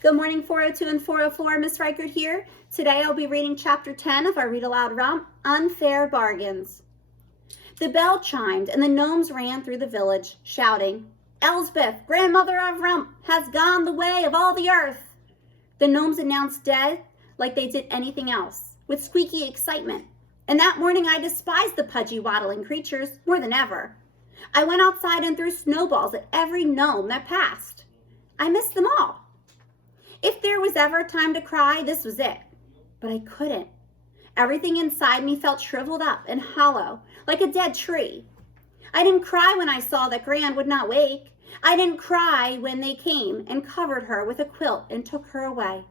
Good morning, 402 and 404. Miss Reichert here. Today I'll be reading Chapter 10 of our Read Aloud Rump, Unfair Bargains. The bell chimed and the gnomes ran through the village, shouting, "Elsbeth, grandmother of Rump, has gone the way of all the earth." The gnomes announced dead like they did anything else, with squeaky excitement. And that morning I despised the pudgy, waddling creatures more than ever. I went outside and threw snowballs at every gnome that passed. I missed them all. If there was ever a time to cry, this was it. But I couldn't. Everything inside me felt shriveled up and hollow, like a dead tree. I didn't cry when I saw that Gran would not wake. I didn't cry when they came and covered her with a quilt and took her away.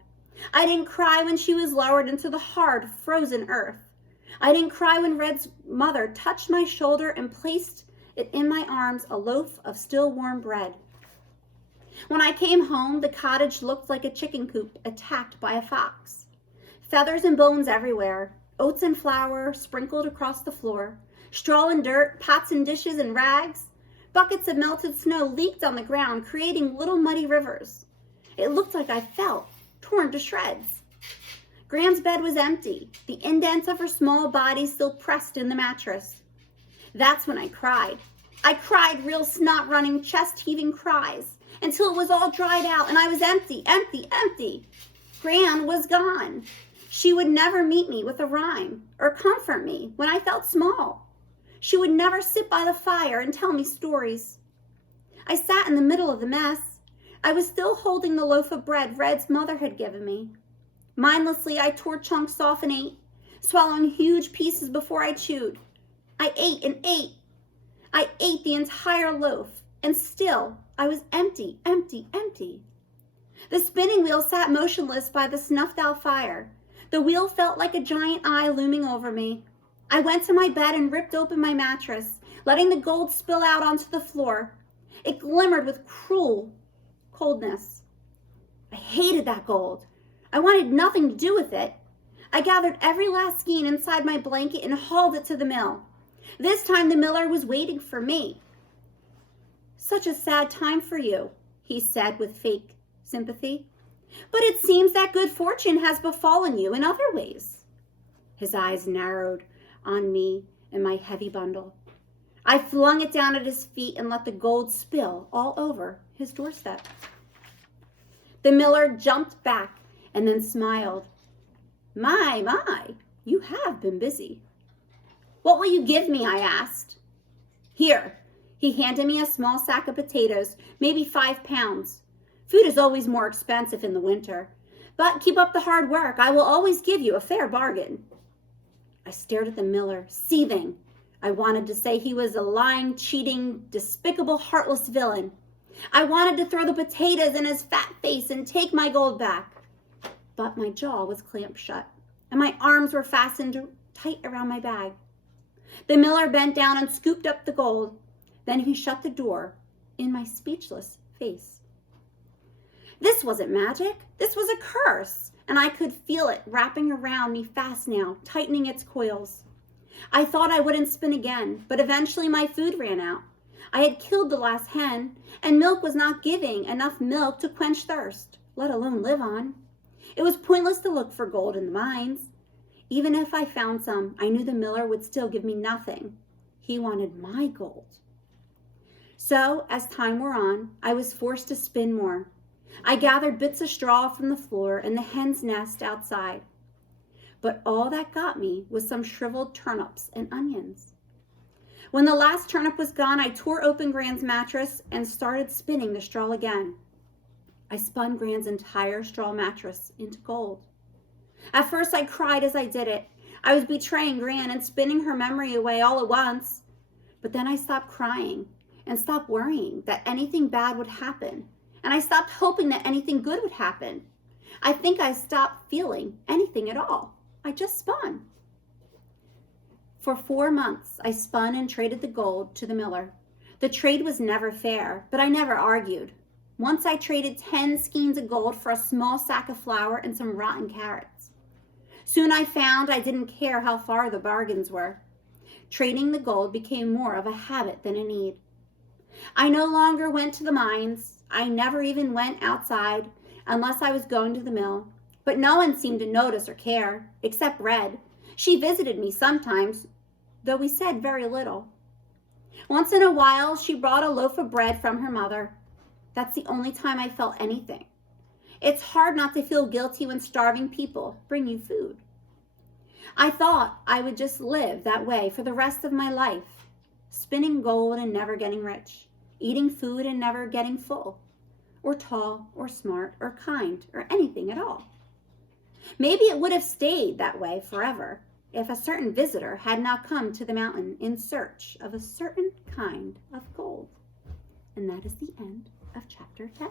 I didn't cry when she was lowered into the hard, frozen earth. I didn't cry when Red's mother touched my shoulder and placed it in my arms, a loaf of still warm bread. When I came home, the cottage looked like a chicken coop attacked by a fox. Feathers and bones everywhere, oats and flour sprinkled across the floor, straw and dirt, pots and dishes and rags. Buckets of melted snow leaked on the ground, creating little muddy rivers. It looked like I felt torn to shreds. Gran's bed was empty, the indents of her small body still pressed in the mattress. That's when I cried. I cried real snot-running, chest-heaving cries, until it was all dried out and I was empty, empty, empty. Gran was gone. She would never meet me with a rhyme or comfort me when I felt small. She would never sit by the fire and tell me stories. I sat in the middle of the mess. I was still holding the loaf of bread Red's mother had given me. Mindlessly, I tore chunks off and ate, swallowing huge pieces before I chewed. I ate and ate. I ate the entire loaf, and still I was empty, empty, empty. The spinning wheel sat motionless by the snuffed-out fire. The wheel felt like a giant eye looming over me. I went to my bed and ripped open my mattress, letting the gold spill out onto the floor. It glimmered with cruel coldness. I hated that gold. I wanted nothing to do with it. I gathered every last skein inside my blanket and hauled it to the mill. This time the miller was waiting for me. "Such a sad time for you," he said with fake sympathy. "But it seems that good fortune has befallen you in other ways." His eyes narrowed on me and my heavy bundle. I flung it down at his feet and let the gold spill all over his doorstep. The miller jumped back and then smiled. My, you have been busy." "What will you give me?" I asked. "Here." He handed me a small sack of potatoes, maybe 5 pounds. Food is always more expensive in the winter. But keep up the hard work. I will always give you a fair bargain. I stared at the miller, seething. I wanted to say he was a lying, cheating, despicable, heartless villain. I wanted to throw the potatoes in his fat face and take my gold back. But my jaw was clamped shut, and my arms were fastened tight around my bag. The miller bent down and scooped up the gold. Then he shut the door in my speechless face. This wasn't magic. This was a curse, and I could feel it wrapping around me fast now, tightening its coils. I thought I wouldn't spin again, but eventually my food ran out. I had killed the last hen, and milk was not giving enough milk to quench thirst, let alone live on. It was pointless to look for gold in the mines. Even if I found some, I knew the miller would still give me nothing. He wanted my gold. So, as time wore on, I was forced to spin more. I gathered bits of straw from the floor and the hen's nest outside. But all that got me was some shriveled turnips and onions. When the last turnip was gone, I tore open Gran's mattress and started spinning the straw again. I spun Gran's entire straw mattress into gold. At first, I cried as I did it. I was betraying Gran and spinning her memory away all at once. But then I stopped crying and stopped worrying that anything bad would happen. And I stopped hoping that anything good would happen. I think I stopped feeling anything at all. I just spun. For 4 months, I spun and traded the gold to the miller. The trade was never fair, but I never argued. Once I traded 10 skeins of gold for a small sack of flour and some rotten carrots. Soon I found I didn't care how far the bargains were. Trading the gold became more of a habit than a need. I no longer went to the mines. I never even went outside. unless I was going to the mill. But no one seemed to notice or care, except Red. She visited me sometimes, though we said very little. Once in a while, she brought a loaf of bread from her mother. That's the only time I felt anything. It's hard not to feel guilty when starving people bring you food. I thought I would just live that way for the rest of my life, spinning gold and never getting rich, eating food and never getting full, or tall, or smart, or kind, or anything at all. Maybe it would have stayed that way forever if a certain visitor had not come to the mountain in search of a certain kind of gold. And that is the end of chapter 10.